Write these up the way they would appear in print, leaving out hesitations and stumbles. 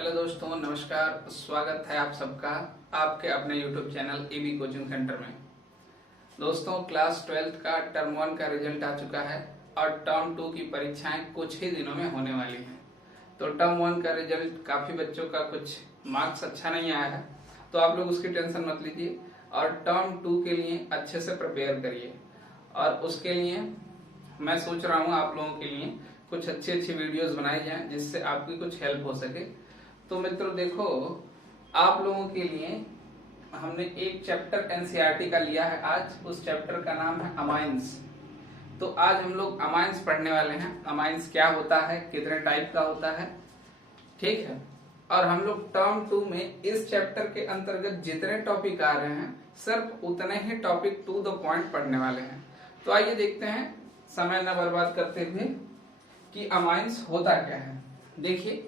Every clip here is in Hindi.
हेलो दोस्तों, नमस्कार। स्वागत है आप सबका आपके अपने YouTube channel AB coaching centre में। दोस्तों, क्लास 12th का टर्म 1 का रिजल्ट आ चुका है और टर्म 2 की परीक्षाएं कुछ ही दिनों में होने वाली हैं। तो टर्म 1 का रिजल्ट काफ़ी बच्चों का कुछ मार्क्स अच्छा नहीं आया है, तो आप लोग उसकी टेंशन मत लीजिए और टर्म 2 के लिए अच्छे से प्रिपेयर करिए। और उसके लिए मैं सोच रहा हूँ आप लोगों के लिए कुछ अच्छी अच्छी वीडियोस बनाई जाएं जिससे आपकी कुछ हेल्प हो सके। तो मित्रों देखो, आप लोगों के लिए हमने एक चैप्टर एनसीईआरटी का लिया है आज। उस चैप्टर का नाम है अमाइंस। तो आज हम लोग अमाइंस पढ़ने वाले हैं। अमाइंस क्या होता है, कितने टाइप का होता है, ठीक है। और हम लोग टर्म 2 में इस चैप्टर के अंतर्गत जितने टॉपिक आ रहे हैं सिर्फ उतने ही टॉपिक टू द पॉइंट पढ़ने वाले हैं। तो आइए देखते हैं समय न बर्बाद करते हुए कि अमाइंस होता क्या है। देखिए,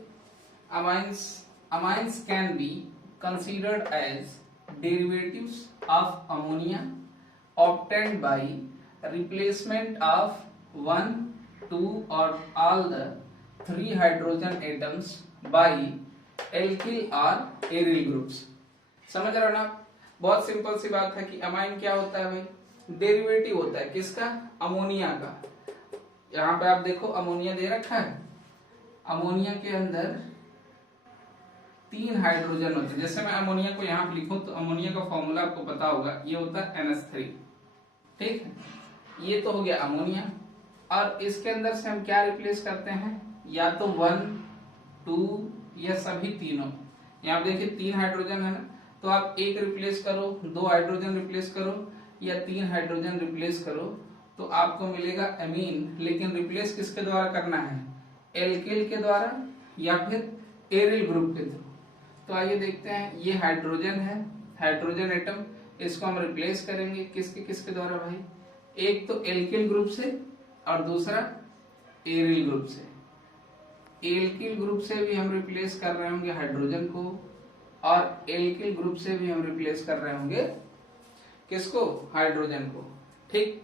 amines can be considered as derivatives of ammonia obtained by replacement of one, two or all the three hydrogen atoms by alkyl or aryl groups। समझ रहे हो ना? बहुत सिंपल सी बात है कि अमाइन क्या होता है भाई? डेरिवेटिव होता है किसका? अमोनिया का। यहाँ पे आप देखो अमोनिया दे रखा है। अमोनिया के अंदर 3 हाइड्रोजन होते हैं। जैसे मैं अमोनिया को यहाँ पे लिखूं तो अमोनिया का फॉर्मूला आपको पता होगा, ये होता है NH3, ठीक है। ये तो हो गया अमोनिया। और इसके अंदर से हम क्या रिप्लेस करते हैं? या तो 1, 2 या सभी तीनों। यहाँ देखिए 3 हाइड्रोजन है ना, तो आप 1 रिप्लेस करो, 2 हाइड्रोजन रिप्लेस करो या 3 हाइड्रोजन रिप्लेस करो तो आपको मिलेगा अमीन। लेकिन रिप्लेस किसके द्वारा करना है? एल्किल के द्वारा या फिर एरिल ग्रुप के थ्रू। तो आइए देखते हैं, ये हाइड्रोजन है, हाइड्रोजन एटम, इसको हम रिप्लेस करेंगे किसके किसके द्वारा भाई? एक तो एल्किल ग्रुप से और दूसरा एरिल ग्रुप से। एल्किल ग्रुप से भी हम रिप्लेस कर रहे होंगे हाइड्रोजन को और एल्किल ग्रुप से भी हम रिप्लेस कर रहे होंगे किसको? हाइड्रोजन को, ठीक।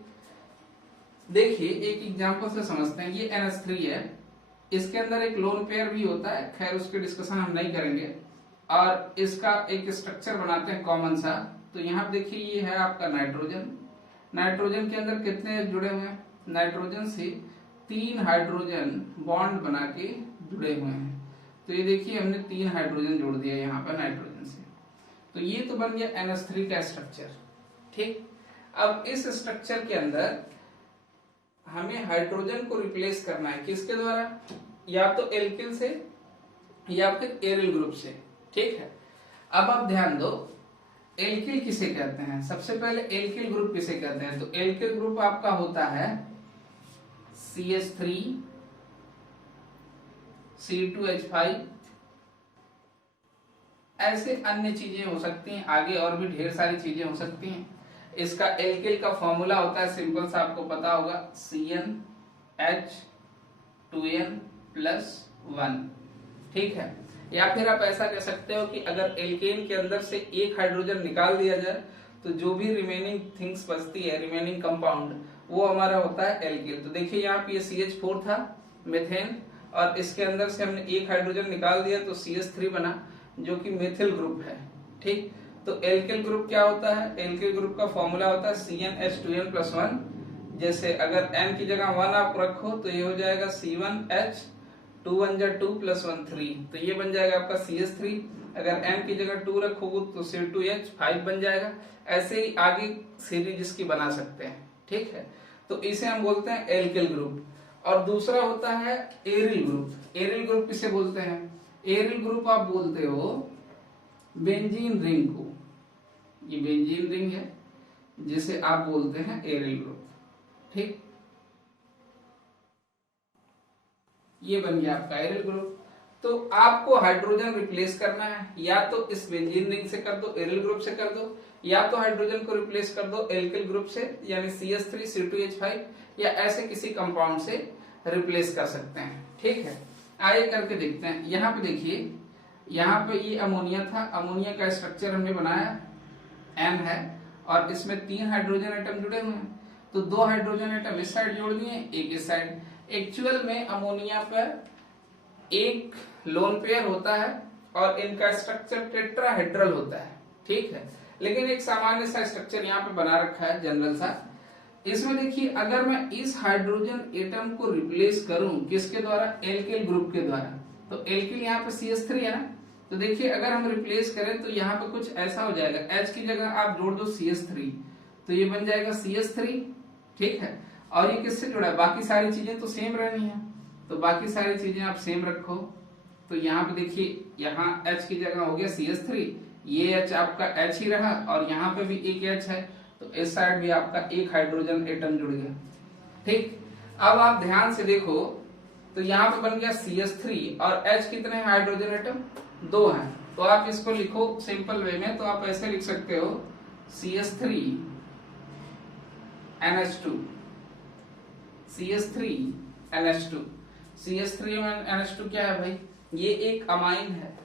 देखिए एक एग्जांपल से समझते हैं। ये NH3 है, इसके अंदर एक लोन पेयर भी होता है, खैर उसकी डिस्कशन हम नहीं करेंगे। और इसका एक स्ट्रक्चर बनाते हैं कॉमन सा। तो यहाँ देखिए ये है आपका नाइट्रोजन। नाइट्रोजन के अंदर कितने जुड़े हुए हैं? नाइट्रोजन से 3 हाइड्रोजन बॉन्ड बना के जुड़े हुए हैं। तो ये देखिए हमने 3 हाइड्रोजन जोड़ दिया यहाँ पर नाइट्रोजन से। तो ये तो बन गया NH3 का स्ट्रक्चर, ठीक। अब इस स्ट्रक्चर के अंदर हमें हाइड्रोजन को रिप्लेस करना है किसके द्वारा? या तो एल्किल से या फिर एरिल ग्रुप से, ठीक है। अब आप ध्यान दो, एल्किल किसे कहते हैं? सबसे पहले एल्किल ग्रुप किसे कहते हैं? तो एल्किल ग्रुप आपका होता है CH3 C2H5, ऐसे अन्य चीजें हो सकती हैं, आगे और भी ढेर सारी चीजें हो सकती हैं। इसका एल्किल का फॉर्मूला होता है सिंपल सा, आपको पता होगा, CnH2n+1, ठीक है। या फिर आप ऐसा कह सकते हो कि अगर एल्केन के अंदर से एक हाइड्रोजन निकाल दिया जाए तो जो भी रिमेनिंग थिंग्स बचती है, रिमेनिंग कंपाउंड, वो हमारा होता है एल्किल। तो देखिए यहाँ पे ये CH4 था, मेथेन, और इसके अंदर से हमने एक हाइड्रोजन निकाल दिया तो CH3 बना, जो कि मेथिल ग्रुप है, ठीक। तो एल्किल ग्रुप क्या होता है? एल्किल ग्रुप का फॉर्मूला होता है CnH2n+1। जैसे अगर n की जगह 1 आप रखो तो ये हो जाएगा C1H, 2 1 जा 2 + 1 3, तो ये बन जाएगा आपका CH3। अगर n की जगह 2 रखोगे तो C2H5 बन जाएगा। ऐसे ही आगे सीरीज इसकी बना सकते हैं, ठीक है। तो इसे हम बोलते हैं एल्किल ग्रुप। और दूसरा होता है एरिल ग्रुप। एरिल ग्रुप किसे बोलते हैं? एरिल ग्रुप आप बोलते हो बेंजीन रिंग को। ये बेंजीन रिंग है जिसे आप बोलते हैं एरिल ग्रुप, ठीक। ये बन गया आपका एरिल ग्रुप। तो आपको हाइड्रोजन रिप्लेस करना है, या तो इस बेंजीन रिंग से कर दो, एरिल ग्रुप से कर दो, या तो हाइड्रोजन को रिप्लेस कर दो एल्किल ग्रुप से, यानी CH3 C2H5, या ऐसे किसी कंपाउंड से रिप्लेस कर सकते हैं, ठीक है। आइए करके देखते हैं। यहाँ पे देखिए, यहाँ पे ये अमोनिया था, अमोनिया का स्ट्रक्चर हमने बनाया, N है, और इसमें 3 हाइड्रोजन एटम जुड़े हुए हैं। तो 2 हाइड्रोजन एटम इस साइड जोड़ दिए, एक इस साइड। एक्चुअल में अमोनिया पर एक लोन पेयर होता है और इनका स्ट्रक्चर टेट्राहेड्रल होता है, ठीक है। लेकिन एक सामान्य सा स्ट्रक्चर यहाँ पे बना रखा है, जनरल सा। इसमें देखिए, अगर मैं इस हाइड्रोजन एटम को रिप्लेस करूं किसके द्वारा, एल्किल ग्रुप के द्वारा, तो एल्किल यहाँ पे CH3 है ना, तो देखिए अगर हम रिप्लेस करें तो यहाँ पे कुछ ऐसा हो जाएगा, H की जगह आप जोड़ दो CH3, तो ये बन जाएगा CH3, ठीक है। और ये किससे जुड़ा है, बाकी सारी चीजें तो सेम रहनी है, तो बाकी सारी चीजें आप सेम रखो। तो यहाँ पे देखिए, यहाँ H की जगह हो गया CH3, ये H आपका H ही रहा, और यहाँ पे भी एक H है, तो इस साइड भी आपका एक हाइड्रोजन एटम जुड़ गया, ठीक। अब आप ध्यान से देखो, तो यहाँ पे बन गया CH3 और H कितने हाइड्रोजन एटम, 2 हैं। तो आप इसको लिखो सिंपल वे में, तो आप ऐसे लिख सकते हो CH3 NH2, CH3 NH2। CH3 में NH2 क्या है भाई, ये एक अमाइन है,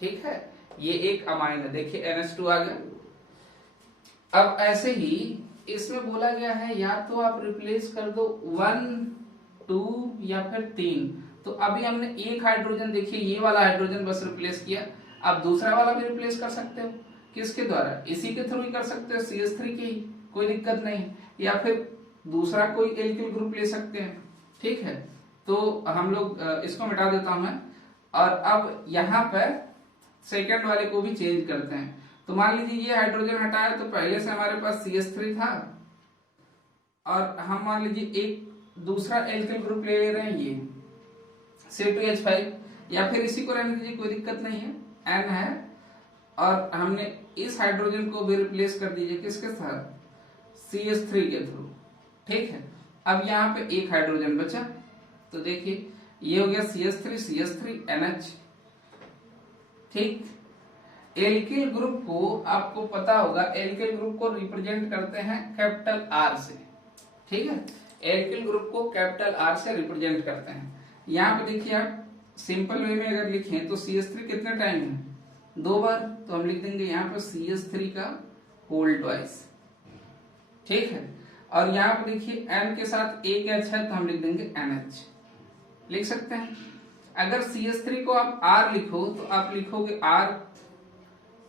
ठीक है, ये एक अमाइन है। देखिए NH2 आ गया। अब ऐसे ही इसमें बोला गया है, या तो आप रिप्लेस कर दो 1 2 या फिर 3। तो अभी हमने एक हाइड्रोजन, देखिए ये वाला हाइड्रोजन बस रिप्लेस किया, आप दूसरा वाला भी रिप्लेस कर सकते हो, किसके द्वारा, इसी के थ्रू ही कर सकते हो, CH3 के ही, कोई दिक्कत नहीं। या फिर दूसरा कोई एल्किल ग्रुप ले सकते हैं, ठीक है। तो हम लोग इसको मिटा देता हूं मैं, और अब यहाँ पर सेकंड वाले को भी चेंज करते हैं। तो मान लीजिए ये हाइड्रोजन हटाया, तो पहले से हमारे पास CH3 था, और हम मान लीजिए एक दूसरा एल्किल ग्रुप ले रहे हैं, ये C2H5, या फिर इसी को रहने दीजिए, कोई दिक्कत नहीं है, N है, और हमने इस हाइड्रोजन को भी रिप्लेस कर दीजिए किसके साथ, CH3 के थ्रू, ठीक है। अब यहाँ पे एक हाइड्रोजन बचा, तो देखिए ये हो गया CH3 NH, ठीक। एल्किल ग्रुप को आपको पता होगा, एल्किल ग्रुप को रिप्रेजेंट करते हैं कैपिटल R से, ठीक है। एल्किल ग्रुप को कैपिटल R से रिप्रेजेंट करते हैं। यहाँ पे देखिए, आप सिंपल वे में अगर लिखें तो CH3 कितने टाइम है, 2 बार, तो हम लिख देंगे यहाँ पे CH3 का होल ट्वाइस, ठीक है। और यहाँ पे देखिए N के साथ एक H है, तो हम लिख देंगे NH, लिख सकते हैं। अगर CH3 को आप R लिखो, तो आप लिखोगे R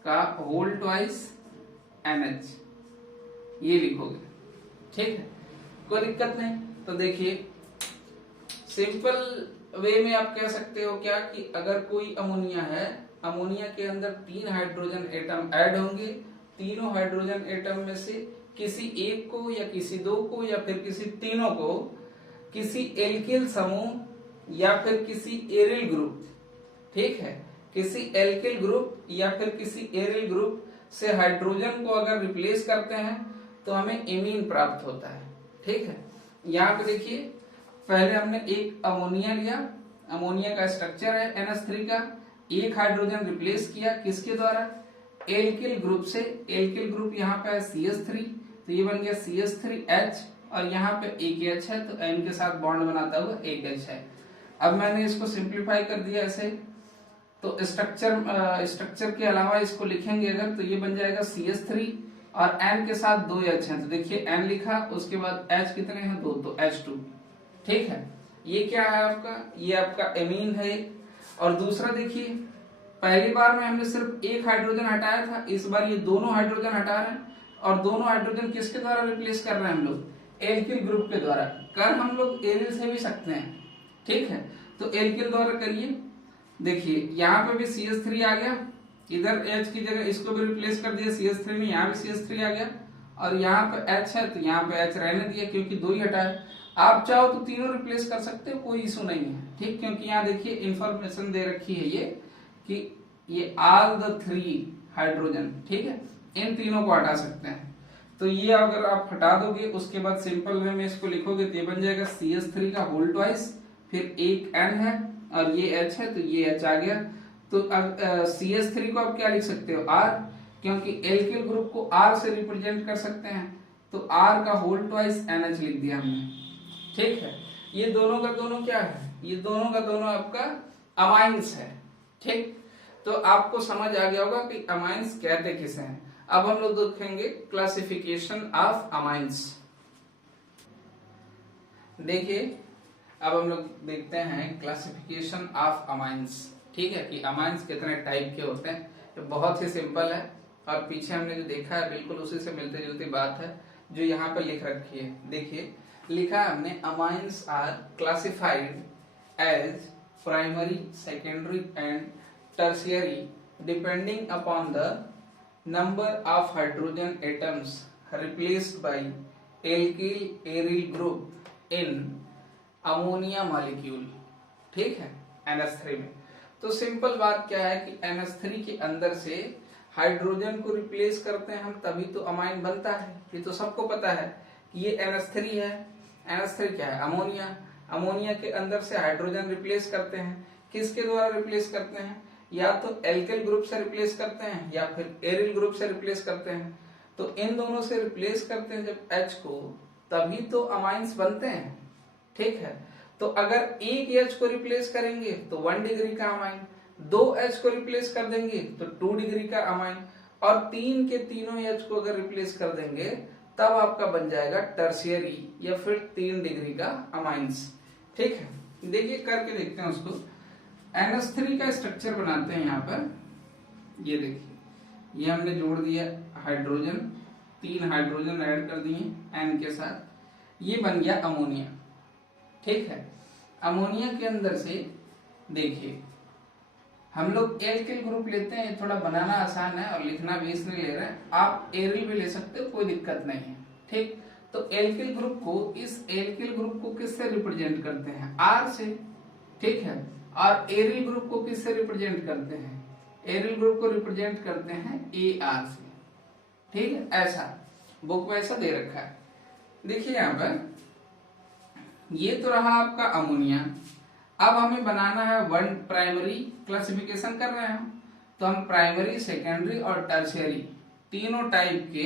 का होल ट्वाइस NH, ये लिखोगे, ठीक है, कोई दिक्कत नहीं। तो देखिए सिंपल वे में आप कह सकते हो क्या, कि अगर कोई अमोनिया है, अमोनिया के अंदर 3 हाइड्रोजन एटम ऐड होंगे, तीनों हाइड्रोजन एटम में से किसी एक को या किसी 2 को या फिर किसी तीनों को किसी एल्किल समूह या फिर किसी एरिल ग्रुप, ठीक है, किसी एल्किल ग्रुप या फिर किसी एरिल ग्रुप से हाइड्रोजन को अगर रिप्लेस करते हैं तो हमें एमीन प्राप्त होता है, ठीक है। यहाँ पे देखिए, पहले हमने एक अमोनिया लिया, अमोनिया का स्ट्रक्चर है NH3 का, एक हाइड्रोजन रिप्लेस किया किसके द्वारा, एल्किल ग्रुप से। एल्किल ग्रुप यहाँ पे है CH3, तो ये बन गया CH3H, और यहाँ पे एक H है, तो N के साथ बॉन्ड बनाता हुआ एक H है। अब मैंने इसको सिंप्लीफाई कर दिया ऐसे, तो स्ट्रक्चर के अलावा इसको लिखेंगे अगर, तो ये बन जाएगा CH3 और N के साथ 2 H हैं, तो देखिए N लिखा, उसके बाद H कितने हैं, 2, तो H2, ठीक है। ये क्या है आपका, ये आपका एमीन है। और दूसरा देखिए, पहली बार में हमने सिर्फ एक हाइड्रोजन हटाया था, इस बार ये दोनों हाइड्रोजन हटा रहे हैं, और दोनों हाइड्रोजन किसके द्वारा रिप्लेस कर रहे हैं हम लोग, एल्किल ग्रुप के द्वारा। कर हम लोग एरिल से भी सकते हैं, ठीक है, तो एल्किल द्वारा करिए। देखिए यहाँ पे भी CH3 आ गया, इधर H की जगह इसको भी रिप्लेस कर दिया CH3 में, यहाँ भी CH3 आ गया, और यहाँ पे H है, तो यहाँ पे H रहने दिया क्योंकि 2 ही हटा है। आप चाहो तो तीनों रिप्लेस कर सकते हो, कोई इशू नहीं है, ठीक, क्योंकि यहाँ देखिए इंफॉर्मेशन दे रखी है ये, कि ये ऑल द 3 हाइड्रोजन, ठीक है, इन तीनों को हटा सकते हैं। तो ये अगर आप हटा दोगे, उसके बाद सिंपल वे में इसको लिखोगे, तो ये बन जाएगा CH3 का होल ट्वाइस, फिर एक N है और ये H है, तो ये H आ गया। तो अब CH3 को आप क्या लिख सकते हो, R, क्योंकि एल्किल ग्रुप को R से रिप्रेजेंट कर सकते हैं, तो R का होल ट्वाइस NH लिख दिया हमने, ठीक है। ये दोनों का दोनों क्या है, ये दोनों का दोनों आपका अमाइंस है, ठीक। तो आपको समझ आ गया होगा कि अमाइंस कहते किसे हैं। अब हम लोग देखेंगे क्लासिफिकेशन ऑफ अमाइंस। देखिए अब हम लोग देखते हैं क्लासिफिकेशन ऑफ अमाइंस। ठीक है, कि अमाइंस कितने टाइप के होते हैं। ये बहुत ही सिंपल है और पीछे हमने जो देखा है बिल्कुल उसी से मिलती जुलती बात है जो यहाँ पर लिख रखी है। देखिए लिखा है हमने, amines are classified as primary, secondary and tertiary depending upon the number of hydrogen atoms replaced by alkyl aryl group in ammonia molecule. ठीक है, NH3 में। तो सिंपल बात क्या है कि NH3 के अंदर से हाइड्रोजन को रिप्लेस करते हैं हम, तभी तो अमाइन बनता है। ये तो सबको पता है कि ये NH3 है। NH3 क्या है? अमोनिया। अमोनिया के अंदर से हाइड्रोजन रिप्लेस करते हैं, किसके द्वारा रिप्लेस करते हैं? या तो एल्किल ग्रुप से रिप्लेस करते हैं या फिर एरिल ग्रुप से रिप्लेस करते हैं। तो इन दोनों से रिप्लेस करते हैं जब H को, तभी तो अमाइंस बनते हैं। ठीक है, तो अगर एक H को रिप्लेस करेंगे तो 1 डिग्री का अमाइन, 2 H को रिप्लेस कर देंगे तो 2 डिग्री का अमाइन, और 3 के तीनों H को अगर रिप्लेस कर देंगे तब आपका बन जाएगा टर्शियरी या फिर 3 डिग्री का अमाइंस। ठीक है, देखिए करके देखते हैं उसको। NH3 का स्ट्रक्चर बनाते हैं यहाँ पर। ये देखिए, ये हमने जोड़ दिया हाइड्रोजन, 3 हाइड्रोजन ऐड कर दिए N के साथ, ये बन गया अमोनिया। ठीक है, अमोनिया के अंदर से देखिए हम लोग एल्किल ग्रुप लेते हैं, थोड़ा बनाना आसान है और लिखना भी इसलिए ले रहे हैं। आप एरिल भी ले सकते हो, कोई दिक्कत नहीं है। ठीक, तो एल्किल ग्रुप को, इस एल्किल ग्रुप को किससे रिप्रेजेंट करते हैं? R से। ठीक है, और एरिल ग्रुप को किससे रिप्रेजेंट करते हैं? एरिल ग्रुप को रिप्रेजेंट करते हैं AR से। ठीक है, ऐसा बुक में ऐसा दे रखा है। देखिए यहाँ पर ये तो रहा आपका अमोनिया। अब हमें बनाना है वन प्राइमरी क्लासिफिकेशन कर रहे हैं हम, तो हम प्राइमरी, सेकेंडरी और टर्शियरी तीनों टाइप के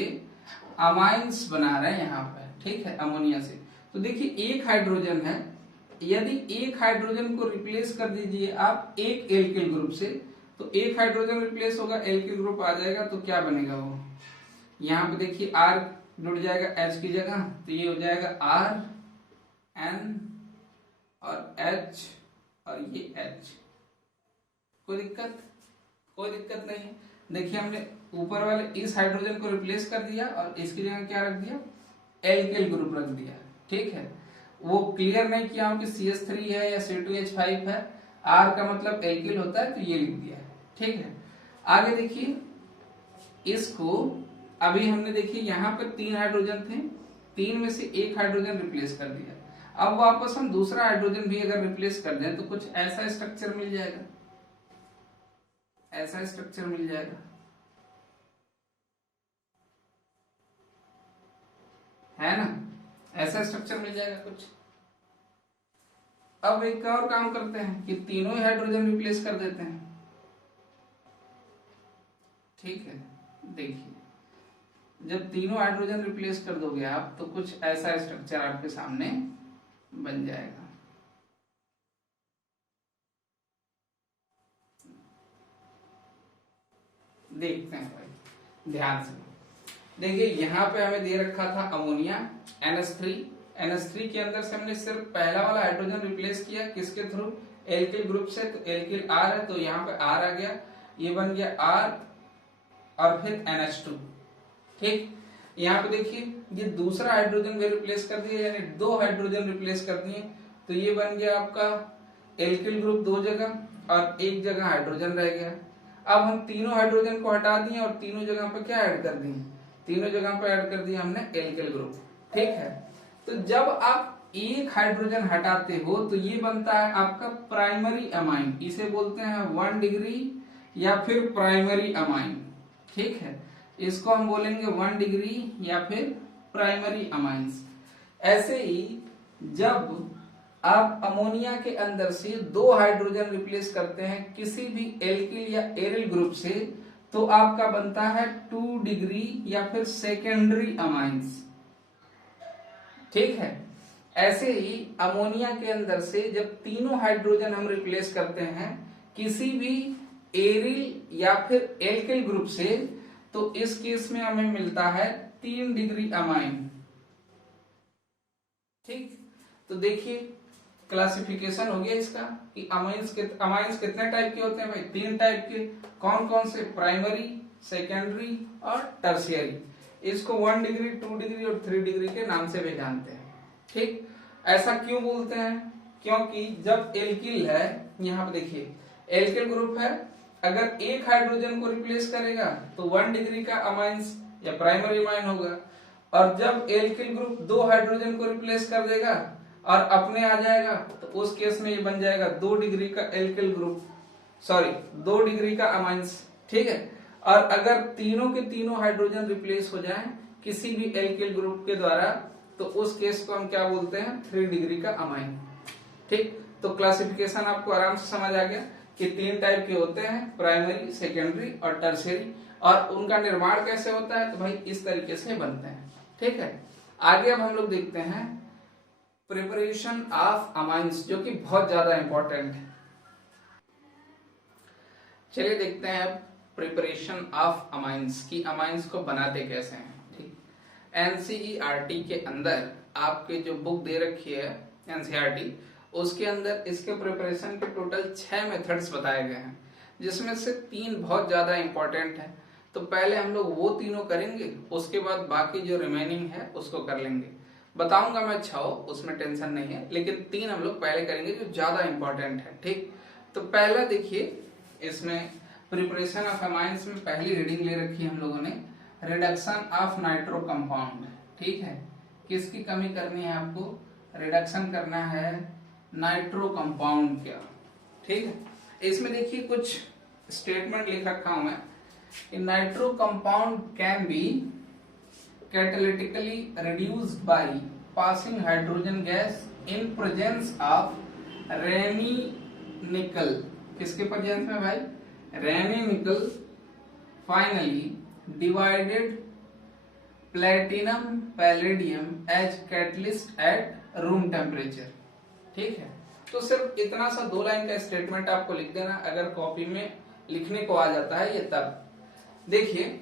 अमाइंस बना रहे हैं यहाँ पर। ठीक है, अमोनिया से। तो देखिए एक हाइड्रोजन है, यदि एक हाइड्रोजन को रिप्लेस कर दीजिए आप एक एल्किल ग्रुप से, तो एक हाइड्रोजन रिप्लेस होगा, एल्किल ग्रुप आ जाएगा, तो क्या बनेगा वो? यहाँ पे देखिए R जुड़ जाएगा H की जगह, तो ये हो जाएगा R N और H और ये H। कोई दिक्कत? कोई दिक्कत नहीं है। देखिए हमने ऊपर वाले इस हाइड्रोजन को रिप्लेस कर दिया और इसकी जगह क्या रख दिया? एल्किल ग्रुप रख दिया। ठीक है, वो क्लियर नहीं किया हूं कि CH3 है या C2H5 है। R का मतलब एल्किल होता है, तो ये लिख दिया है। ठीक है, आगे देखिए इसको, अभी हमने देखिए यहाँ पर 3 हाइड्रोजन थे, 3 में से एक हाइड्रोजन रिप्लेस कर दिया। अब वापस हम दूसरा हाइड्रोजन भी अगर रिप्लेस कर दें तो कुछ ऐसा स्ट्रक्चर मिल जाएगा, ऐसा स्ट्रक्चर मिल जाएगा, है ना? ऐसा स्ट्रक्चर मिल जाएगा कुछ। अब एक और काम करते हैं कि तीनों ही हाइड्रोजन रिप्लेस कर देते हैं। ठीक है, देखिए जब तीनों हाइड्रोजन रिप्लेस कर दोगे आप तो कुछ ऐसा स्ट्रक्चर आपके सामने बन जाएगा। देखते हैं भाई ध्यान से। देखिए यहाँ पे हमें दे रखा था अमोनिया NH3। NH3 के अंदर से हमने सिर्फ पहला वाला हाइड्रोजन रिप्लेस किया, किसके थ्रू? एल्किल ग्रुप से। तो एल्किल R है, तो यहाँ पे R आ गया, ये बन गया R और फिर NH2। ठीक, यहाँ पे देखिए ये दूसरा हाइड्रोजन भी रिप्लेस कर दिया, यानी 2 हाइड्रोजन रिप्लेस कर दिए, तो ये बन गया आपका एल्किल ग्रुप 2 जगह और 1 जगह हाइड्रोजन रह गया। अब हम तीनों हाइड्रोजन को हटा दिए और तीनों जगह पे क्या ऐड कर दिए? तीनों जगह पे ऐड कर दिया हमने एल्किल ग्रुप। ठीक है, तो जब आप एक हाइड्रोजन हटाते हो तो ये बनता है आपका प्राइमरी अमाइन, इसे बोलते हैं 1 डिग्री या फिर प्राइमरी अमाइन। ठीक है, इसको हम बोलेंगे 1 डिग्री या फिर प्राइमरी अमाइंस। ऐसे ही जब आप अमोनिया के अंदर से 2 हाइड्रोजन रिप्लेस करते हैं किसी भी एल्किल या एरिल ग्रुप से, तो आपका बनता है 2 डिग्री या फिर सेकेंडरी अमाइंस। ठीक है, ऐसे ही अमोनिया के अंदर से जब तीनों हाइड्रोजन हम रिप्लेस करते हैं किसी भी एरिल या फिर एल्किल ग्रुप से, तो इस केस में हमें मिलता है 3 डिग्री अमाइन। ठीक, तो देखिए क्लासिफिकेशन हो गया इसका कि अमाइंस कितने टाइप के होते हैं भाई, 3 टाइप के। कौन कौन से? प्राइमरी, सेकेंडरी और टर्शियरी। इसको 1 डिग्री, 2 डिग्री और 3 डिग्री के नाम से भी जानते हैं। ठीक, ऐसा क्यों बोलते हैं? क्योंकि जब एल्किल है, यहाँ पे देखिए एल्किल ग्रुप है, अगर एक हाइड्रोजन को रिप्लेस करेगा तो 1 डिग्री का अमाइंस या प्राइमरी अमाइन होगा, और जब एल्किल ग्रुप 2 हाइड्रोजन को रिप्लेस कर देगा और अपने आ जाएगा तो उस केस में ये बन जाएगा 2 डिग्री का एल्किल ग्रुप, सॉरी 2 डिग्री का अमाइंस। ठीक है, और अगर तीनों के तीनों हाइड्रोजन रिप्लेस हो जाएं किसी भी एल्किल ग्रुप के द्वारा तो उस केस को हम क्या बोलते हैं? 3 डिग्री का अमाइन। ठीक, तो क्लासिफिकेशन आपको आराम से समझ आ गया कि 3 टाइप के होते हैं, प्राइमरी, सेकेंडरी और टर्शियरी, और उनका निर्माण कैसे होता है? तो भाई इस तरीके से बनते हैं। ठीक है, आगे अब हम लोग देखते हैं प्रिपरेशन ऑफ अमाइंस, जो कि बहुत ज्यादा इंपॉर्टेंट है। चलिए देखते हैं अब प्रिपरेशन ऑफ अमाइंस की अमाइंस को बनाते कैसे हैं। ठीक, एनसीईआरटी के अंदर आपके जो बुक दे रखी है एनसीईआरटी, उसके अंदर इसके प्रिपरेशन के टोटल 6 मेथड्स बताए गए हैं, जिसमें से 3 बहुत ज्यादा इंपॉर्टेंट है। तो पहले हम लोग वो तीनों करेंगे, उसके बाद बाकी जो रिमेनिंग है उसको कर लेंगे। बताऊंगा मैं 6, उसमें टेंशन नहीं है, लेकिन 3 हम लोग पहले करेंगे जो ज्यादा इंपॉर्टेंट है। ठीक, तो पहला देखिए, इसमें प्रिपरेशन ऑफ अमाइंस में पहली रीडिंग ले रखी है हम लोगों ने, रिडक्शन ऑफ नाइट्रो कंपाउंड। ठीक है, किसकी कमी करनी है आपको? रिडक्शन करना है नाइट्रो कंपाउंड का। ठीक है, इसमें देखिए कुछ स्टेटमेंट लिख रखा हूं मैं। Nitro compound can be catalytically reduced by passing hydrogen gas in presence of Raney nickel। किसके प्रेजेंस में भाई? Raney nickel। Finally divided platinum palladium as catalyst at room temperature। ठीक है, तो सिर्फ इतना सा 2 लाइन का स्टेटमेंट आपको लिख देना, अगर कॉपी में लिखने को आ जाता है ये तब। देखिए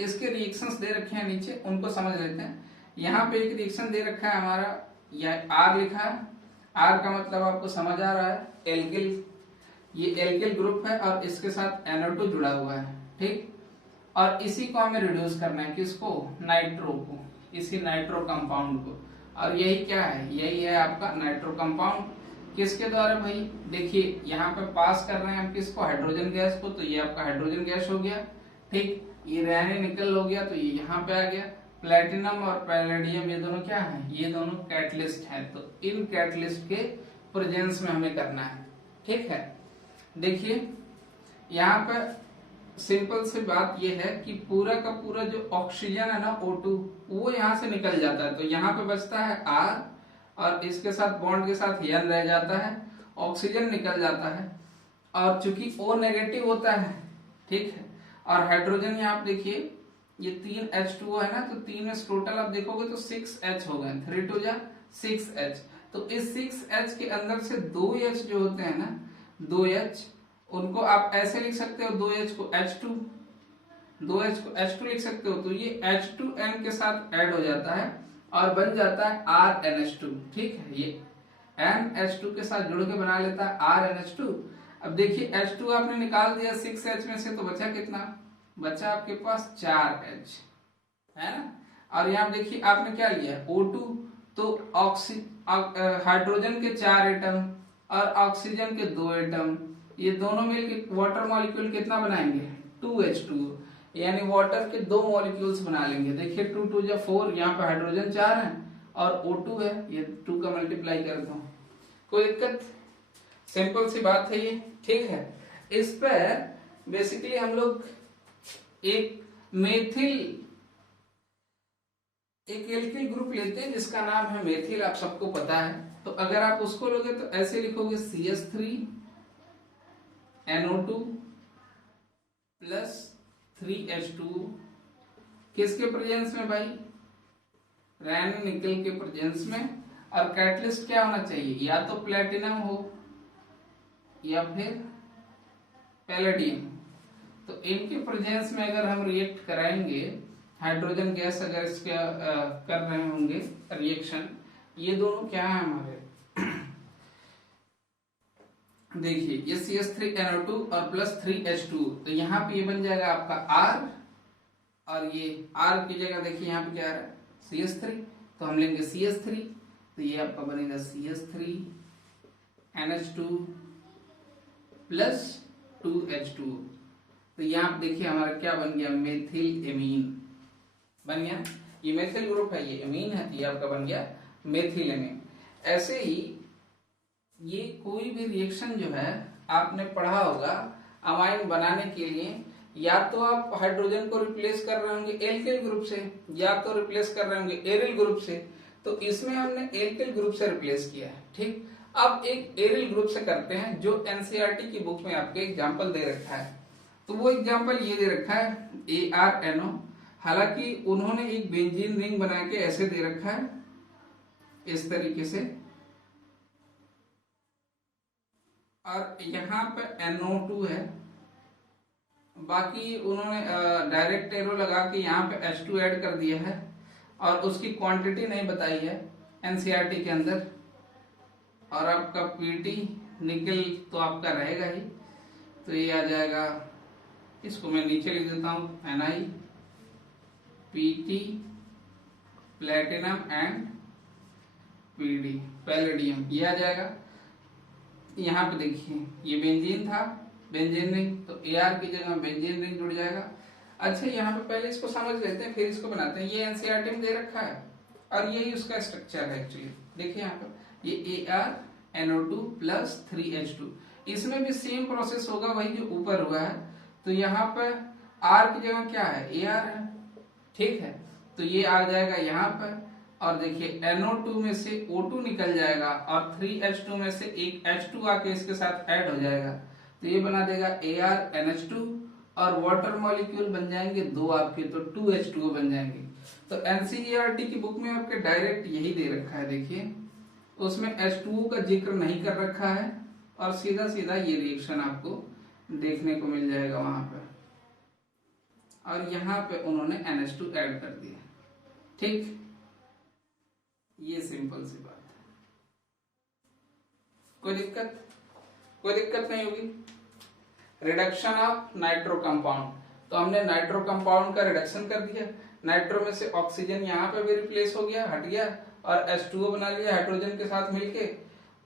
इसके रिएक्शंस दे रखे हैं नीचे, उनको समझ लेते हैं। यहाँ पे एक रिएक्शन दे रखा है हमारा, या आर लिखा है। आर का मतलब आपको समझ आ रहा है, एल्किल। ये एल्किल ग्रुप है और इसके साथ NO2 जुड़ा हुआ है। ठीक, और इसी को हमें रिड्यूस करना है, किसको? नाइट्रो को, इसी नाइट्रो कंपाउंड को। और यही क्या है? यही है आपका नाइट्रो कंपाउंड। किसके द्वारा भाई? देखिए यहाँ पे पास कर रहे हैं हम किसको? हाइड्रोजन गैस को, तो ये आपका हाइड्रोजन गैस हो गया। ठीक, ये रेनी निकल हो गया तो ये यहाँ पे आ गया। प्लेटिनम और पैलेडियम ये दोनों क्या है? ये दोनों कैटलिस्ट हैं, तो इन कैटलिस्ट के प्रेजेंस में हमें करना है। ठीक है, देखिए यहाँ पे सिंपल सी बात ये है कि पूरा का पूरा जो ऑक्सीजन है ना O2, वो यहाँ से निकल जाता है, तो यहाँ पे बचता है R, और इसके साथ बॉन्ड के साथ N रह जाता है, ऑक्सीजन निकल जाता है, और चूंकि O नेगेटिव होता है, ठीक है, और हाइड्रोजन यहाँ आप देखिए ये 3 H2O है ना, तो 3 में टोटल आप देखोगे तो 6H हो गए, 3 2 जा 6H। तो इस 6H के अंदर से 2H जो होते हैं ना, 2H, उनको आप ऐसे लिख सकते हो, 2H को H2, 2H को H2 लिख सकते हो, तो ये H2N के साथ ऐड हो जाता है और बन जाता है RNH2। ठीक है, ये NH2 के साथ जुड़ के बना लेता है RNH2। अब देखिए H2 आपने निकाल दिया 6H में से, तो बचा कितना? बचा आपके पास 4H, है ना। और यहाँ देखिए आपने क्या लिया? O2, तो हाइड्रोजन के 4 एटम और ऑक्सीजन के 2 एटम, ये दोनों मिलकर वाटर मॉलिक्यूल कितना बनाएंगे? 2H2, यानी वाटर के 2 मॉलिक्यूल्स बना लेंगे। देखिए 2 2 जा 4, यहाँ पे हाइड्रोजन 4 है और O2 है, ये 2 का मल्टीप्लाई कर दो, कोई दिक्कत? सिंपल सी बात है ये। ठीक है, इस पर बेसिकली हम लोग एक एल्किल ग्रुप लेते हैं जिसका नाम है मेथिल, आप सबको पता है। तो अगर आप उसको लोगे तो ऐसे लिखोगे CH3 NO2 प्लस 3H2, किसके प्रेजेंस में भाई? रैन निकल के प्रेजेंस में। और कैटलिस्ट क्या होना चाहिए? या तो प्लेटिनम हो या फिर पैलेडियम। तो इनके प्रेजेंस में अगर हम रिएक्ट कराएंगे, हाइड्रोजन गैस अगर इसके कर रहे होंगे रिएक्शन, ये दोनों क्या है हमारे देखिए ये CH3NO2 और प्लस 3H2, तो यहाँ पे ये बन जाएगा आपका R, और ये R की जगह देखिए यहाँ पे क्या आ रहा है CH3, तो हम लेंगे CH3, तो ये आपका बनेगा CH3NH2 प्लस 2H2। तो यहाँ पे देखिए हमारा क्या बन गया, मेथिल एमीन बन गया। ये मेथिल ग्रुप है, ये एमीन है, ये आपका बन गया मेथिल एमीन। ऐसे ही ये कोई भी रिएक्शन जो है आपने पढ़ा होगा अमाइन बनाने के लिए, या तो आप हाइड्रोजन को रिप्लेस कर रहे होंगे एल्किल ग्रुप से, या तो रिप्लेस कर रहे होंगे एरिल ग्रुप से। तो इसमें हमने एल्किल ग्रुप से रिप्लेस किया है। ठीक, अब एक एरिल ग्रुप से करते हैं जो एनसीईआरटी की बुक में आपके एग्जाम्पल दे रखा है। तो वो एग्जाम्पल ये दे रखा है ArNO, हालांकि उन्होंने एक बेंजीन रिंग बना के ऐसे दे रखा है इस तरीके से, और यहाँ पे NO2 है, बाकी उन्होंने डायरेक्ट एरो लगा के यहाँ पे H2 ऐड कर दिया है, और उसकी क्वांटिटी नहीं बताई है एनसीईआरटी के अंदर। और आपका पीटी निकल तो आपका रहेगा ही, तो ये आ जाएगा, इसको मैं नीचे लिख देता हूँ Ni PT platinum and PD palladium, ये आ जाएगा। यहाँ पे देखिए ये बेंजीन था, बेंजीन रिंग, तो Ar की जगह बेंजीन रिंग जुड़ जाएगा। अच्छा यहाँ पे पहले इसको समझ लेते हैं फिर इसको बनाते हैं। ये एनसीईआरटी में दे रखा है और यही उसका स्ट्रक्चर है एक्चुअली। देखिए यहाँ पे ये ArNO2 प्लस 3H2, इसमें भी सेम प्रोसेस होगा वही जो ऊपर हुआ है। तो यहाँ पे R की जगह क्या है, Ar है, ठीक है, तो ये आ जाएगा यहाँ पर, और देखिए NO2 में से O2 निकल जाएगा और 3H2 में से एक H2 आके इसके साथ ऐड हो जाएगा, तो ये बना देगा ArNH2, और वाटर मॉलिक्यूल बन जाएंगे दो आपके, तो 2H2O बन जाएंगे। तो एनसीईआरटी की बुक में आपके डायरेक्ट यही दे रखा है, देखिए उसमें H2O का जिक्र नहीं कर रखा है, और सीधा सीधा ये रिएक्शन आपको देखने को मिल जाएगा वहां पर, और यहाँ पे उन्होंने NH2 ऐड कर दिया। ठीक, ये सिंपल सी बात है, कोई दिक्कत नहीं होगी। रिडक्शन ऑफ नाइट्रो कंपाउंड, तो हमने नाइट्रो कंपाउंड का रिडक्शन कर दिया, नाइट्रो में से ऑक्सीजन यहाँ पे भी रिप्लेस हो गया, हट गया, और H2O बना लिया हाइड्रोजन के साथ मिलके।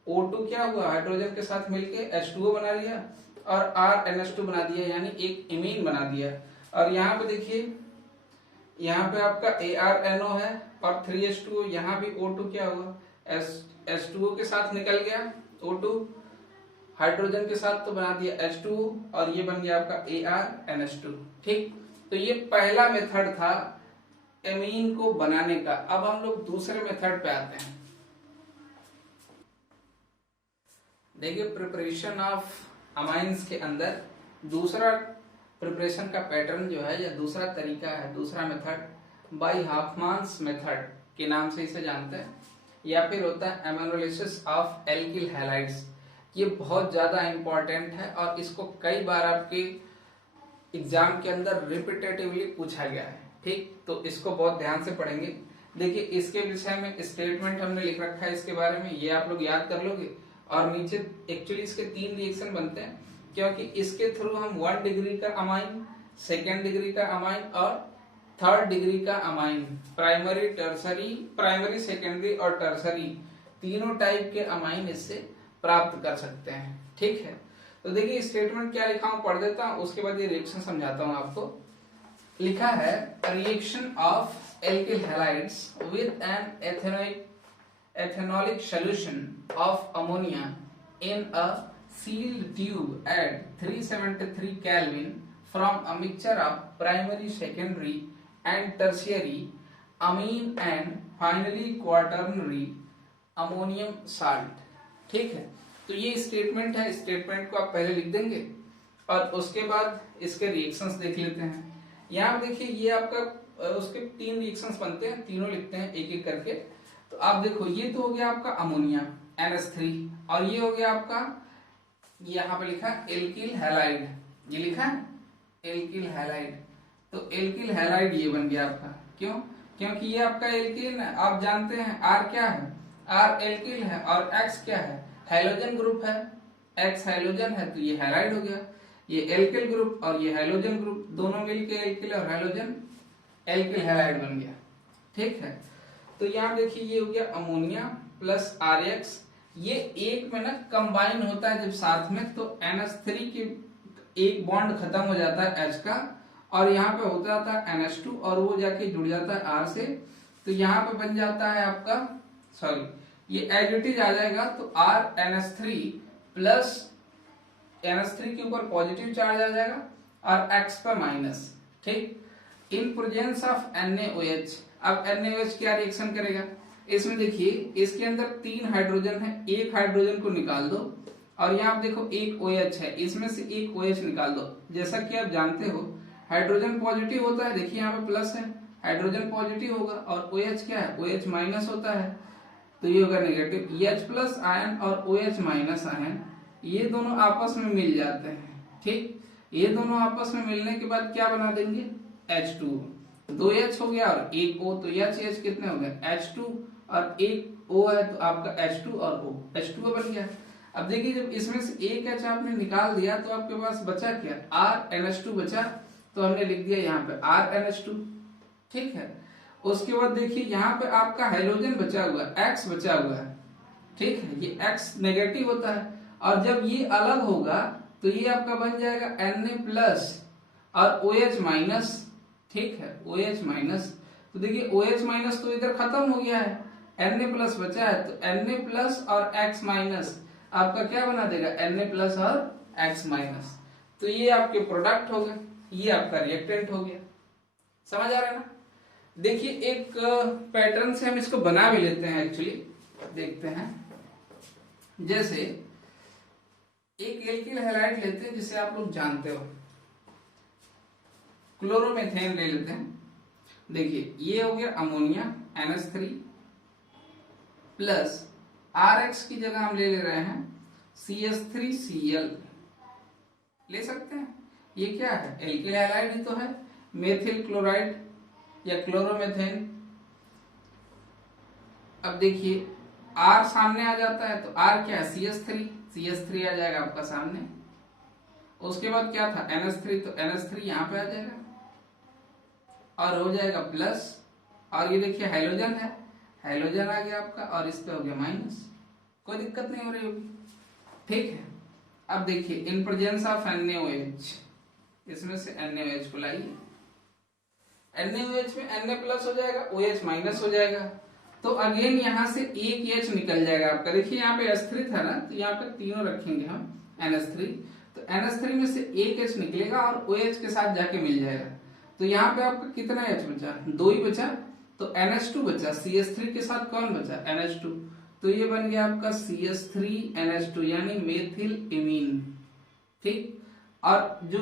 O2 क्या हुआ, हाइड्रोजन के साथ मिलके H2O बना लिया, और RNH2 बना दिया, यानी एक इमीन बना दिया। और यहाँ पे देखिए यहाँ पे आपका ArNO है और 3H2O, यहाँ भी O2 क्या हुआ, H2O के साथ निकल गया, O2 हाइड्रोजन के साथ तो बना दिया H2O, और ये बन गया आपका ArNH2। ठीक, तो ये पहला मेथड था एमीन को बनाने का। अब हम लोग दूसरे मेथड पे आते हैं। देखिए प्रिपरेशन ऑफ अमाइंस के अंदर दूसरा प्रिपरेशन का पैटर्न जो है, या दूसरा तरीका है, दूसरा मेथड बाय हॉफमैन्स मेथड के नाम से इसे जानते हैं, या फिर होता है एनालिसिस ऑफ एल्किल हैलाइड्स। ये बहुत ज्यादा इंपॉर्टेंट है और इसको कई बार आपके एग्जाम के अंदर रिपीटेटिवली पूछा गया है। ठीक, तो इसको बहुत ध्यान से पढ़ेंगे। देखिए इसके विषय में स्टेटमेंट हमने लिख रखा है इसके बारे में, ये आप लोग याद कर लोगे। और नीचे एक्चुअली इसके 3 रिएक्शन बनते हैं, क्योंकि इसके थ्रू हम 1 डिग्री का अमाइन, 2nd डिग्री का अमाइन और 3rd डिग्री का अमाइन, प्राइमरी सेकेंडरी और टर्सरी तीनों टाइप के अमाइन इससे प्राप्त कर सकते हैं। ठीक है, तो देखिए स्टेटमेंट क्या लिखा हूं, पढ़ देता हूं, उसके बाद ये रिएक्शन समझाता हूं आपको। लिखा है reaction of alkyl halides with an ethanolic solution of ammonia in a sealed tube at 373 Kelvin from a mixture of primary, secondary and tertiary amine and finally quaternary ammonium salt। ठीक है, तो ये स्टेटमेंट है, स्टेटमेंट को आप पहले लिख देंगे और उसके बाद इसके रिएक्शंस देख लेते हैं। यहाँ देखिए ये आपका उसके 3 रिएक्शंस बनते हैं, तीनों लिखते हैं एक एक करके। तो आप देखो ये तो हो गया आपका अमोनिया NH3, और ये हो गया आपका, यहाँ पे लिखा है एल्किल हैलाइड, ये लिखा है एल्किल हैलाइड। तो एल्किल हैलाइड ये बन गया आपका, क्यों, क्योंकि ये आपका एल्किल है। आप जानते हैं R क्या है, R एल्किल है और X क्या है, हैलोजन ग्रुप है। X हैलोजन है तो ये हैलाइड हो गया, ये एल्किल ग्रुप और ये हैलोजन ग्रुप दोनों मिलके एल्किल और हैलोजन एल्किल हैलाइड बन गया। ठीक है, तो यहाँ देखिए ये हो गया अमोनिया प्लस RX, ये एक में ना कंबाइन होता है जब साथ में, तो NH3 के एक बॉन्ड खत्म हो जाता है H का और यहाँ पे हो जाता है NH2 और वो जाके जुड़ जाता है R से, तो यहाँ पे बन जाता है आपका, सॉरी ये एज इट इज आ जाएगा, तो RNH3 प्लस NH3 के ऊपर पॉजिटिव चार्ज आ जाएगा और X पर माइनस। ठीक, इन प्रेजेंस ऑफ NaOH, अब NaOH क्या रिएक्शन करेगा, इसमें देखिए इसके अंदर 3 हाइड्रोजन है, एक हाइड्रोजन को निकाल दो और यहाँ आप देखो एक OH है, इसमें से एक OH निकाल दो। जैसा कि आप जानते हो हाइड्रोजन पॉजिटिव होता है, देखिए यहाँ पे प्लस है, हाइड्रोजन पॉजिटिव होगा और OH क्या है, OH माइनस होता है, तो ये होगा नेगेटिव। H प्लस आयन और OH माइनस आयन ये दोनों आपस में मिल जाते हैं। ठीक, ये दोनों आपस में मिलने के बाद क्या बना देंगे, H2, 2H हो गया और एक O, तो H कितने हो गए, H2 और एक O है तो आपका H2 और O, H2O बन गया। अब देखिए जब इसमें से एक H आपने निकाल दिया तो आपके पास बचा क्या, RNH2 बचा, तो हमने लिख दिया यहाँ पे RNH2। ठीक है, उसके बाद देखिए यहाँ पे आपका हाइड्रोजन बचा हुआ है, X बचा हुआ है। ठीक है, ये X नेगेटिव होता है और जब ये अलग होगा तो ये आपका बन जाएगा Na प्लस और OH माइनस। ठीक है, OH माइनस, तो देखिए OH माइनस तो इधर खत्म हो गया है, Na प्लस बचा है, तो Na प्लस और X माइनस आपका क्या बना देगा, Na प्लस और X माइनस, तो ये आपके प्रोडक्ट हो गए, ये आपका रिएक्टेंट हो गया। समझ आ रहा है ना। देखिए एक पैटर्न से हम इसको बना भी लेते हैं, एक्चुअली देखते हैं। जैसे एक एल्किल हैलाइड लेते हैं जिसे आप लोग जानते हो, क्लोरोमेथेन ले लेते हैं। देखिए ये हो गया अमोनिया NH3 प्लस RX की जगह हम ले रहे हैं CH3Cl ले सकते हैं। ये क्या है, एल्किल हैलाइड ही तो है, मेथिल क्लोराइड या क्लोरोमेथेन। अब देखिए R सामने आ जाता है, तो R क्या है, CH3 आ जाएगा आपका सामने। उसके बाद क्या था NH3, तो NH3 यहाँ पे आ जाएगा और हो जाएगा प्लस, और ये देखिए हाइड्रोजन है, हाइड्रोजन आ गया आपका और इस पे हो गया माइनस, कोई दिक्कत नहीं हो रही होगी। ठीक है, अब देखिए इन प्रेजेंस ऑफ NaOH, इसमें से NaOH को लाइए, NaOH में Na प्लस हो जाएगा, OH माइनस हो जाएगा, तो अगेन यहाँ से एक H निकल जाएगा आपका। देखिए यहाँ पे H3 था ना, तो यहाँ पे तीनों रखेंगे हम NH3, तो NH3 में से एक H निकलेगा और OH के साथ जाके मिल जाएगा, तो यहाँ पे आपका कितना H बचा, 2 ही बचा, तो NH2 बचा, CH3 के साथ कौन बचा, NH2, तो ये बन गया आपका CH3NH2 यानी मेथिल इमीन। ठीक, और जो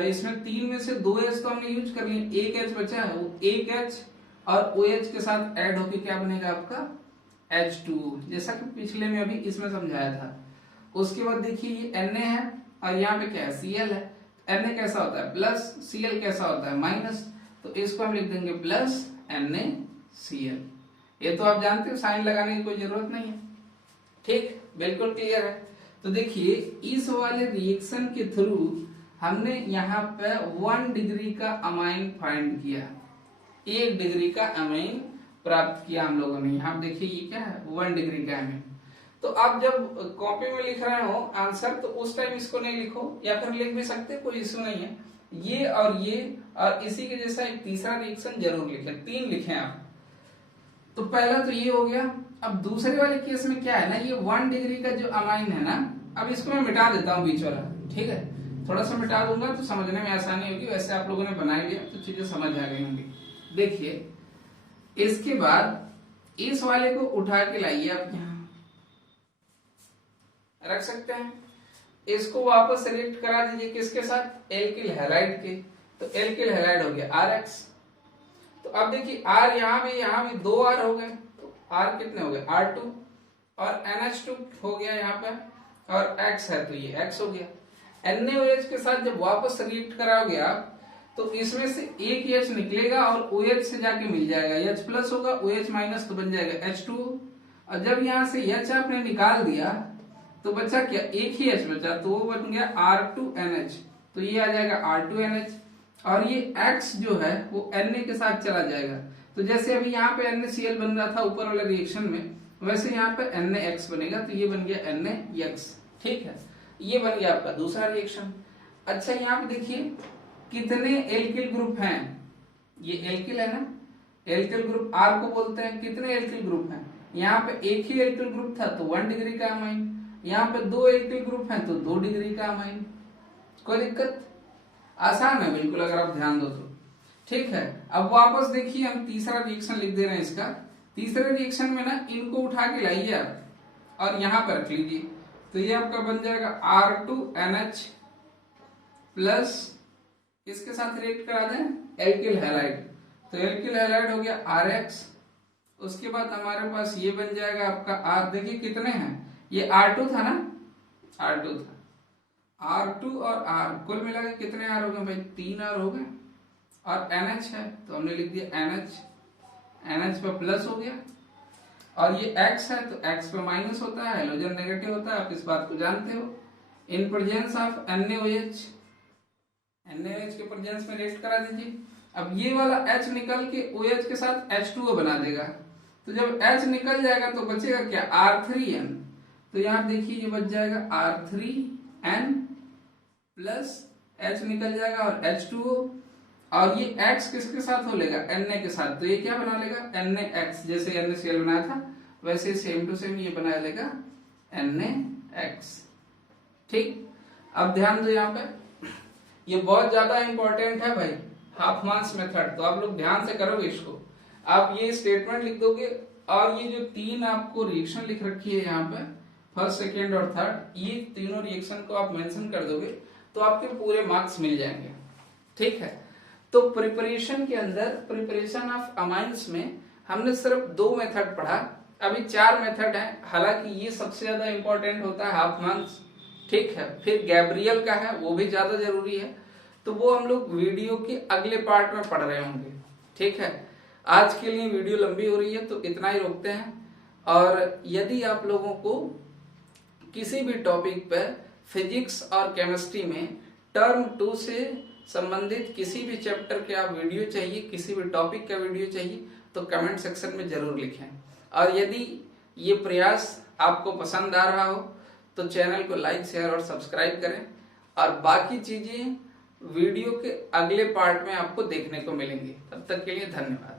इसमें 3 में से 2 H तो हमने यूज कर लिए, एक H बचा है, वो एक H और OH के साथ ऐड होके क्या बनेगा आपका H2, जैसा कि पिछले में अभी इसमें समझाया था। उसके बाद देखिए ये Na है और यहाँ पे क्या है, Cl है। Na कैसा होता है प्लस, Cl कैसा होता है माइनस, तो इसको हम लिख देंगे प्लस NaCl। ये तो आप जानते हो, साइन लगाने की कोई जरूरत नहीं है। ठीक, बिल्कुल क्लियर है। तो देखिए इस वाले रिएक्शन के थ्रू हमने यहाँ पे 1 डिग्री का अमाइन फाइंड किया, 1 डिग्री का अमीन प्राप्त किया हम लोगों ने। यहाँ देखिए ये क्या है, 1 डिग्री का अमीन। तो आप जब कॉपी में लिख रहे हो आंसर, तो उस टाइम इसको नहीं लिखो, या फिर लिख भी सकते, कोई इश्यू नहीं है। ये और इसी के जैसा एक तीसरा रिएक्शन जरूर लिखें, 3 लिखें आप। तो पहला तो ये हो गया। अब दूसरे वाले केस में क्या है ना, ये 1 डिग्री का जो अमाइन है ना, अब इसको मैं मिटा देता हूँ बीच वाला। ठीक है, थोड़ा सा मिटा दूंगा तो समझने में आसानी होगी। वैसे आप लोगों ने बना लिया तो चीजें समझ आ गई होंगी। देखिए इसके बाद इस वाले को उठा के लाइए, आप यहाँ रख सकते हैं। इसको वापस रिएक्ट करा दीजिए किसके साथ, एल्किल हैलाइड के, तो एल्किल हैलाइड हो गया RX। तो अब देखिए R यहाँ में 2 R हो गए, तो R कितने हो गए, R2, और NH2 हो गया यहाँ पे, और X है तो ये X हो गया। NaOH के साथ जब वापस रिएक्ट कराओगे आप, तो इसमें से एक H निकलेगा और OH से जाके मिल जाएगा, H प्लस होगा, OH माइनस, तो बन जाएगा H2। और जब यहाँ से H आपने निकाल दिया, तो बचा क्या, एक ही H बचा, तो वो बन गया R2NH, तो ये आ जाएगा R2NH। और ये X जो है वो Na के साथ चला जाएगा, तो जैसे अभी यहाँ पे NaCl बन रहा था ऊपर वाले रिएक्शन में, वैसे यहाँ पे NaX बनेगा, तो ये बन गया NaX। ठीक है, ये बन गया आपका दूसरा रिएक्शन। अच्छा यहाँ पे देखिए कितने एल्किल ग्रुप हैं, ये एल्किल है ना, एल्किल ग्रुप R को बोलते हैं। कितने एल्किल ग्रुप हैं, यहाँ पे एक ही एल्किल ग्रुप था तो 1 डिग्री का अमाइन, यहाँ पे 2 एल्किल ग्रुप हैं तो 2 डिग्री का अमाइन। कोई दिक्कत, आसान है बिल्कुल अगर आप ध्यान दो तो। ठीक है, अब वापस देखिए हम तीसरा रिएक्शन लिख दे रहे हैं इसका। तीसरे रिएक्शन में ना इनको उठा के लाइए आप और यहां पर रख लीजिए, तो ये आपका बन जाएगा R2NH प्लस इसके साथ रिएक्ट करा दें एल्किल हैलाइड, तो एल्किल हैलाइड हो गया RX। उसके बाद हमारे पास ये बन जाएगा आपका R, देखिए कितने हैं, ये R2 था ना, R2 था, R2 और R कुल मिला के कितने R हो गए भाई, 3 R हो गए। और NH है तो हमने लिख दिया NH, NH पे प्लस हो गया। और ये X है तो X पे माइनस होता है, हाइड्रोजन नेगेटिव होता है, आप इस बात को जानते हो। In presence of NaOH, NaOH के प्रेजेंस में रिएक्ट करा दीजिए। अब ये वाला H निकल के OH के साथ H2O बना देगा, तो जब H निकल जाएगा तो बचेगा क्या, R3N। तो यहाँ देखिए ये बच जाएगा R3N प्लस H निकल जाएगा और H2O, और ये X किसके साथ हो लेगा, Na के साथ, तो ये क्या बना लेगा, NaX। जैसे NaCl बनाया था वैसे सेम टू सेम ये बना लेगा NaX। ठीक, अब ध्यान दो यहाँ पे, ये बहुत ज्यादा इंपॉर्टेंट है भाई, हाफ मार्क्स मेथड, तो आप लोग ध्यान से करोगे इसको। आप ये स्टेटमेंट लिख दोगे और ये जो 3 आपको रिएक्शन लिख रखी है यहाँ पे, फर्स्ट सेकेंड और थर्ड, ये तीनों रिएक्शन को आप मेंशन कर दोगे तो आपके पूरे मार्क्स मिल जाएंगे। ठीक है, तो प्रिपरेशन के अंदर, प्रिपरेशन ऑफ अमाइंस में हमने सिर्फ 2 मेथड पढ़ा, अभी 4 मेथड है, हालांकि ये सबसे ज्यादा इंपॉर्टेंट होता है हाफ मार्क्स। ठीक है, फिर गैब्रियल का है वो भी ज्यादा जरूरी है, तो वो हम लोग वीडियो के अगले पार्ट में पढ़ रहे होंगे। ठीक है, आज के लिए वीडियो लंबी हो रही है तो इतना ही रोकते हैं। और यदि आप लोगों को किसी भी टॉपिक पर फिजिक्स और केमिस्ट्री में टर्म 2 से संबंधित किसी भी चैप्टर के आप वीडियो चाहिए, किसी भी टॉपिक का वीडियो चाहिए, तो कमेंट सेक्शन में जरूर लिखें। और यदि ये प्रयास आपको पसंद आ रहा हो तो चैनल को लाइक, शेयर और सब्सक्राइब करें, और बाकी चीजें वीडियो के अगले पार्ट में आपको देखने को मिलेंगी। तब तक के लिए धन्यवाद।